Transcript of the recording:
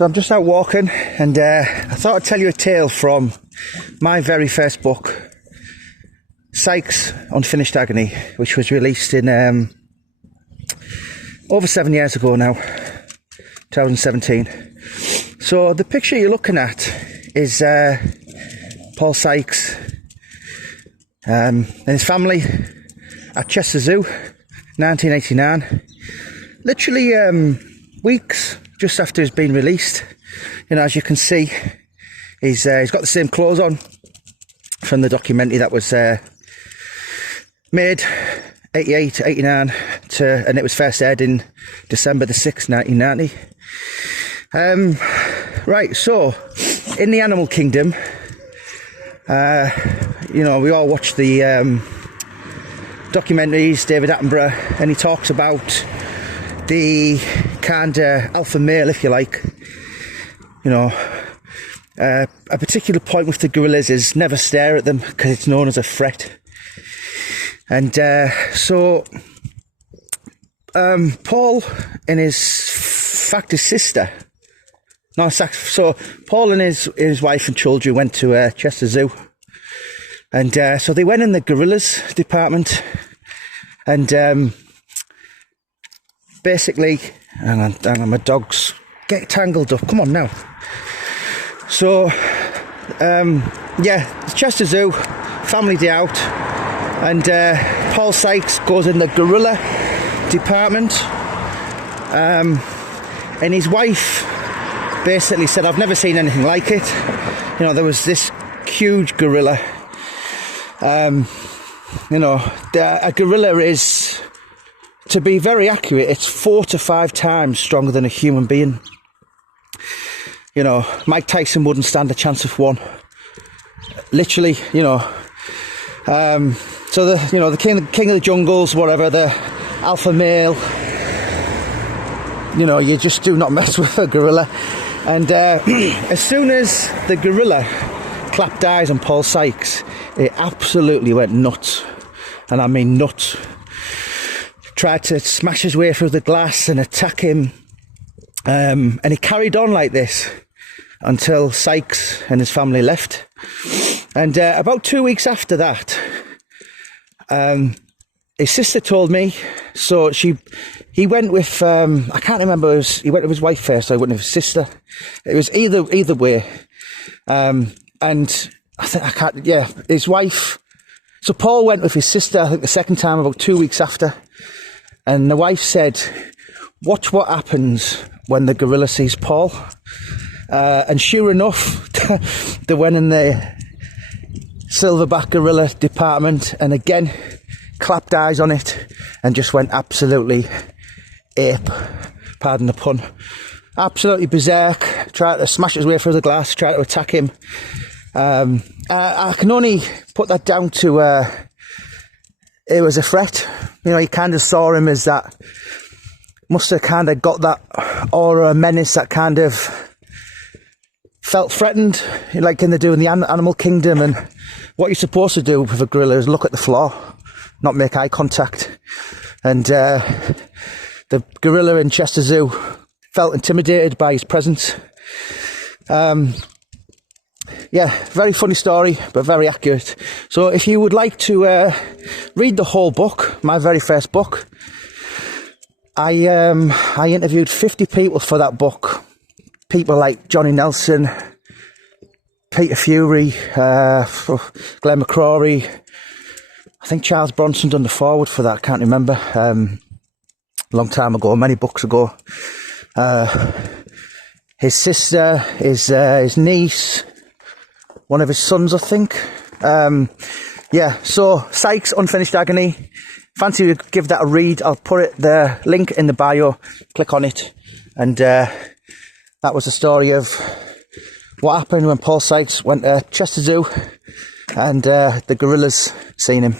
So I'm just out walking, and I thought I'd tell you a tale from my very first book, Sykesy, Unfinished Agony, which was released in over 7 years ago now, 2017. So the picture you're looking at is Paul Sykesy and his family at Chester Zoo, 1989. Literally weeks just after he's been released. You know, as you can see, he's got the same clothes on from the documentary that was made 88, 89 and it was first aired in December the 6th, 1990. Right, so in the animal kingdom, you know, we all watch the documentaries, David Attenborough, and he talks about the kind of alpha male, if you like. You know, a particular point with the gorillas is never stare at them because it's known as a threat. And so Paul and his sister. No, so Paul and his wife and children went to Chester Zoo, and so they went in the gorillas department, and basically, hang on, my dogs get tangled up. Come on now. So yeah, Chester Zoo, family day out, and Paul Sykesy goes in the gorilla department, and his wife basically said, "I've never seen anything like it." You know, there was this huge gorilla. You know, a gorilla is, to be very accurate, it's 4 to 5 times stronger than a human being. You know, Mike Tyson wouldn't stand a chance of one. Literally, you know. So the king of the jungles, whatever, the alpha male. You know, you just do not mess with a gorilla. And as soon as the gorilla clapped eyes on Paul Sykesy, it absolutely went nuts. And I mean nuts. Tried to smash his way through the glass and attack him. And he carried on like this until Sykesy and his family left. And about 2 weeks after that, his sister told me, so he went with, I can't remember, he went with his wife first, so he went with his sister. It was either way. And I can't, yeah, his wife, so Paul went with his sister, I think the second time, about 2 weeks after. And the wife said, "Watch what happens when the gorilla sees Paul." And sure enough, they went in the Silverback gorilla department and again clapped eyes on it and just went absolutely ape, pardon the pun. Absolutely berserk, tried to smash his way through the glass, tried to attack him. I can only put that down to it was a threat. You know, he kind of saw him as that, must have kind of got that aura, menace, that kind of felt threatened, like they do in the animal kingdom. And what you're supposed to do with a gorilla is look at the floor, not make eye contact. And the gorilla in Chester Zoo felt intimidated by his presence. Yeah, very funny story, but very accurate. So if you would like to read the whole book, my very first book, I interviewed 50 people for that book. People like Johnny Nelson, Peter Fury, Glenn McCrory. I think Charles Bronson done the foreword for that, I can't remember. A long time ago, many books ago. His sister, his niece, one of his sons, I think. Yeah, so Sykesy, Unfinished Agony. Fancy you give that a read. I'll put the link in the bio. Click on it. And that was the story of what happened when Paul Sykesy went to Chester Zoo and the gorillas seen him.